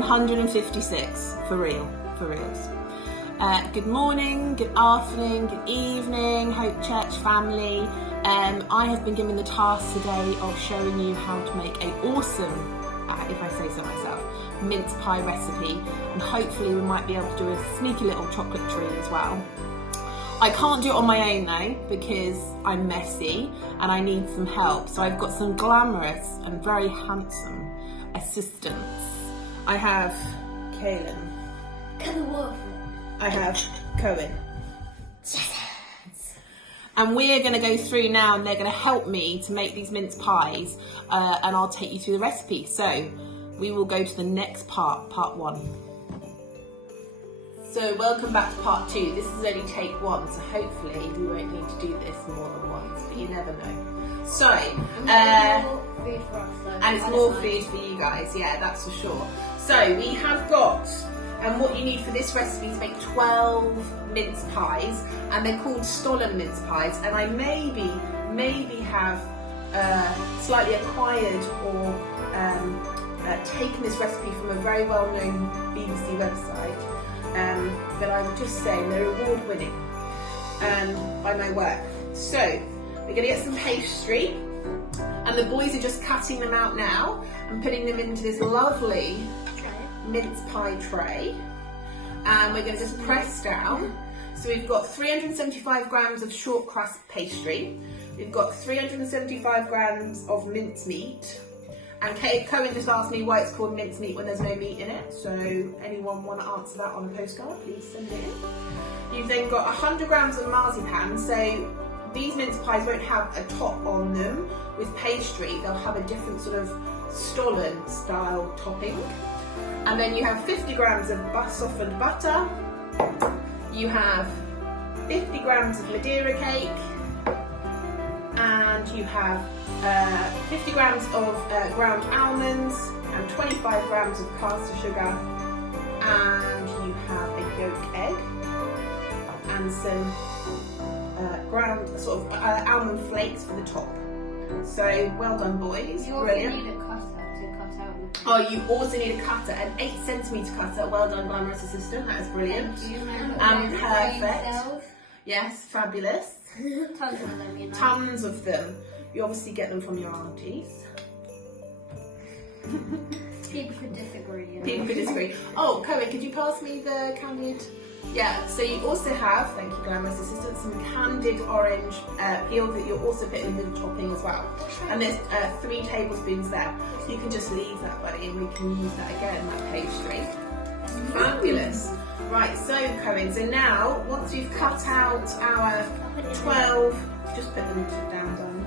156 for reals. Good morning, good afternoon, good evening, Hope Church family. I have been given the task today of showing you how to make an awesome, if I say so myself, mince pie recipe, and hopefully we might be able to do a sneaky little chocolate tree as well. I can't do it on my own though, because I'm messy and I need some help. So I've got some glamorous and very handsome assistants. I have Kaylin. I have Cohen. And we're going to go through now and they're going to help me to make these mince pies, and I'll take you through the recipe. So we will go to the next part 1. So welcome back to part 2. This is only take 1, so hopefully we won't need to do this more than once, but you never know. So, and it's more food for you guys, yeah, that's for sure. So we have got, and what you need for this recipe is make 12 mince pies, and they're called Stollen mince pies, and I maybe have slightly acquired or taken this recipe from a very well-known BBC website, but I would just say they're award-winning by my work. So we're going to get some pastry, and the boys are just cutting them out now and putting them into this lovely mince pie tray, and we're going to just press down. So we've got 375 grams of short crust pastry, we've got 375 grams of mincemeat, and Cohen just asked me why it's called mincemeat when there's no meat in it, so anyone want to answer that on a postcard, please send it in. You've then got 100 grams of marzipan, so these mince pies won't have a top on them with pastry, they'll have a different sort of Stollen style topping. And then you have 50 grams of softened butter, you have 50 grams of Madeira cake, and you have 50 grams of ground almonds, and 25 grams of caster sugar, and you have a yolk egg, and some ground sort of almond flakes for the top. So well done, boys. Brilliant. Oh, you also need a cutter, an 8cm cutter. Well done, glamorous assistant. That is brilliant. Perfect. Yes, fabulous. Tons of them, you know. Tons of them. You obviously get them from your aunties. People could disagree. You know? People could disagree. Oh, Cohen, could you pass me the candied? Yeah, so you also have, thank you glamorous assistant, some candied orange peel that you're also putting in the topping as well. And there's 3 tablespoons there. You can just leave that, buddy, and we can use that again, that pastry. Fabulous. Right, so Cohen, so now, once we've cut out our 12, just put them down,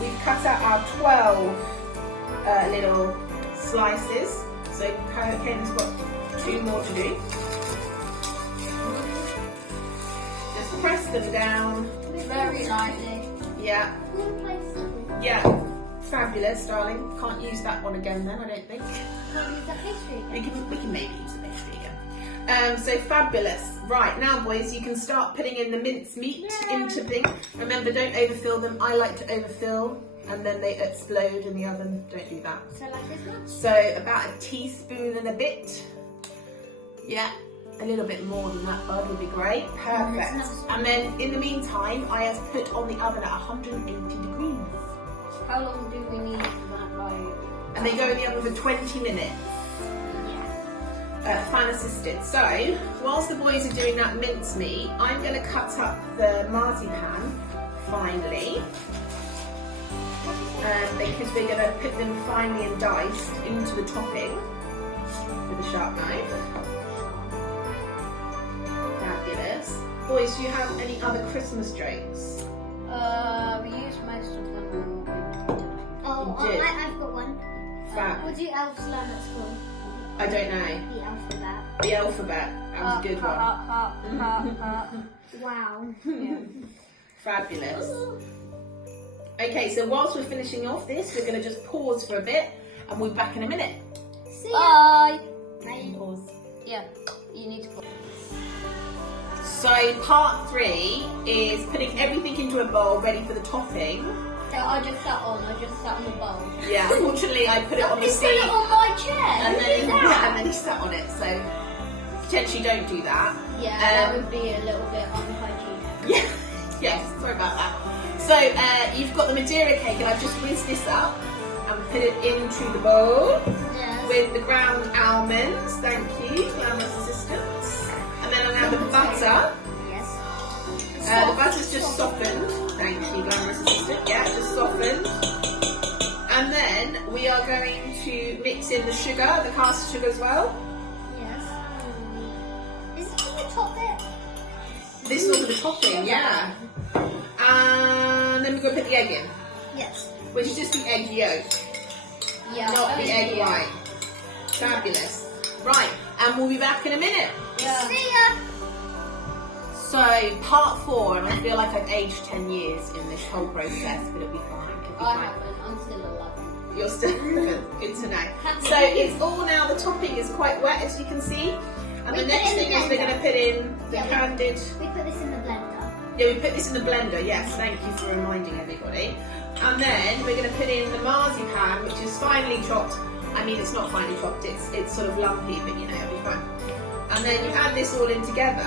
we've cut out our 12 little slices. So Cohen's got 2 more to do. Press them down. Very lightly. Yeah. Yeah. Fabulous, darling. Can't use that one again then, I don't think. Can't use that pastry again. We can maybe use the pastry again. So fabulous. Right, now boys, you can start putting in the mince meat into things. Remember, don't overfill them. I like to overfill and then they explode in the oven. Don't do that. So like this one? So about a teaspoon and a bit. Yeah. A little bit more than that, bud, would be great. Perfect. And then in the meantime, I have put on the oven at 180 degrees. How long do we need for that, like? And they go in the oven for 20 minutes. Yeah. Fan assisted. So, whilst the boys are doing that mincemeat, I'm going to cut up the marzipan finely. Because we're going to put them finely and diced into the topping with a sharp knife. Fabulous. Boys, do you have any other Christmas jokes? We used most of them. I've got one. Fab. What do elves learn at school? I don't know. The alphabet. The alphabet. That was a good one. Wow. Yeah. Fabulous. Okay, so whilst we're finishing off this, we're going to just pause for a bit and we'll be back in a minute. See ya. Bye. Bye. Pause. Yeah, you need to put. So part 3 is putting everything into a bowl ready for the topping. So I just sat on the bowl. Yeah, unfortunately I put it on the Put seat. it on my chair. And Who then, did that? yeah, and then he sat on it, so potentially don't do that. Yeah, that would be a little bit unhygienic. Yeah, yes, sorry about that. So you've got the Madeira cake, and I've just whizzed this up and put it into the bowl Yes. with the ground almonds. Thank you, glamorous assistants. And then I'm going to have the butter. Yes. The butter's just softened. Thank you, glamorous assistant. Yeah, just softened. And then we are going to mix in the sugar, the caster sugar as well. Yes. Is it on the top bit? This is all the topping, yeah. And then we're going to put the egg in, Yes. which is just the egg yolk, Yeah. not the egg white. Fabulous. Right, and we'll be back in a minute. Yeah. See ya. So, part 4, and I feel like I've aged 10 years in this whole process, but it'll be fine. It'll be I fine. haven't. I'm still alive. You're still good to know. So it's all now, the topping is quite wet as you can see. And We the put next it in thing the is we're going to put in the Yeah, we- candied. We put this in the blender. Yeah, we put this in the blender, yes, thank you for reminding everybody. And then we're going to put in the marzipan, which is finely chopped. I mean, it's not finely chopped, it's sort of lumpy, but you know, it'll be fine. And then you add this all in together.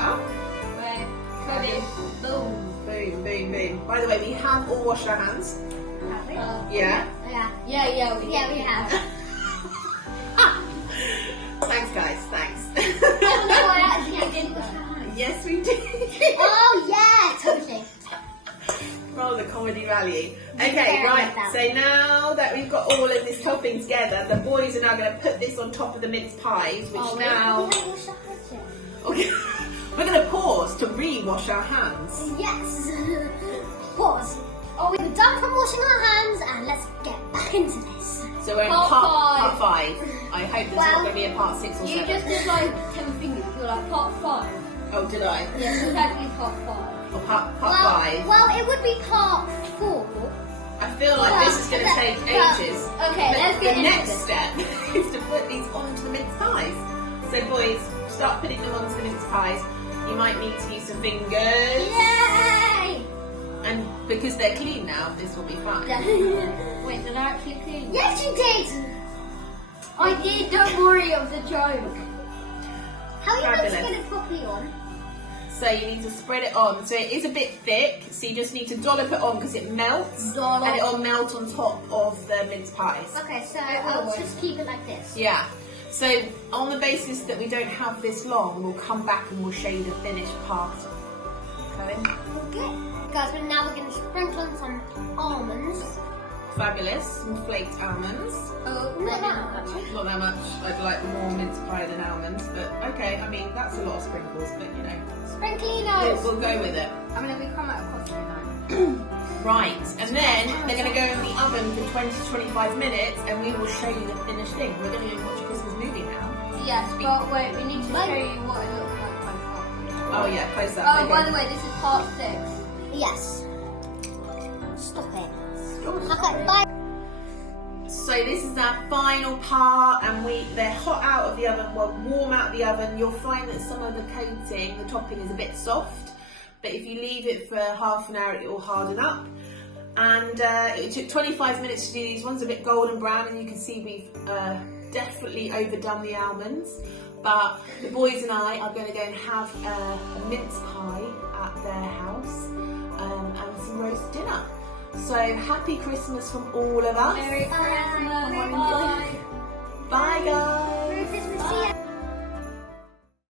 Right. Put it. Boom. Boom, boom, boom. By the way, we have all washed our hands. Have we? Yeah. Yeah. Yeah, we Yeah, we have. Thanks, guys, thanks. Oh no, I actually didn't wash my hands. Yes, we did. Oh yeah, totally. Roll the comedy rally. Be Okay, fair right. with that. So now that we've got all of this topping together, the boys are now going to put this on top of the mince pies, which Oh, now we haven't washed our hands yet. okay, we're going to pause to re-wash our hands. Yes. Pause. Oh, we're done from washing our hands, and let's get back into this. So we're in Part part 5. I hope there's not Well, going to be a part 6 or 7. You just did like 10 fingers. You're like part 5. Oh, did I? Yes, exactly part 5. Or part well, 5? well, it would be part 4. I feel like well, this is going to but- take but- ages. Okay, But let's the get into next this. step is to put these onto the mince pies. So boys, start putting them onto the mince pies. You might need to use some fingers. Yay! And because they're clean now, this will be fun. Wait, did I actually clean? Yes, you did. I did. Don't worry, it was a joke. How are you going to Fabulous. get it properly on? So you need to spread it on. So it is a bit thick, so you just need to dollop it on because it melts. Dollop. And it'll melt on top of the mince pies. Okay, so will I'll work. just keep it like this. Yeah. So on the basis that we don't have this long, we'll come back and we'll show you the finished part. Cohen? Okay. Guys, but now we're going to sprinkle on some almonds. Fabulous. Some flaked almonds. Oh, not that much. Not that much. I'd like more mince pie than almonds, but okay. I mean, that's a lot of sprinkles, but you know, Sprinklinos. we'll go with it. I'm going to become at a costume now. Right, and then they're going to go in the oven for 20 to 25 minutes, and we will show you the finished thing. We're going to go watch a Christmas movie now. Yes, but wait, we need to show you what it looks like close up. Oh yeah, close up. Oh, Okay. by the way, this is part 6. Yes. Stop it. Sure. Okay, bye. So this is our final part, and they're hot out of the oven, well, warm out of the oven. You'll find that some of the coating, the topping is a bit soft, but if you leave it for half an hour, it will harden up. And it took 25 minutes to do these ones, a bit golden brown, and you can see we've definitely overdone the almonds. But the boys and I are going to go and have a mince pie at their house and some roast dinner. So happy Christmas from all of us. Merry Christmas. Bye. Bye. Bye guys. Merry Christmas to you.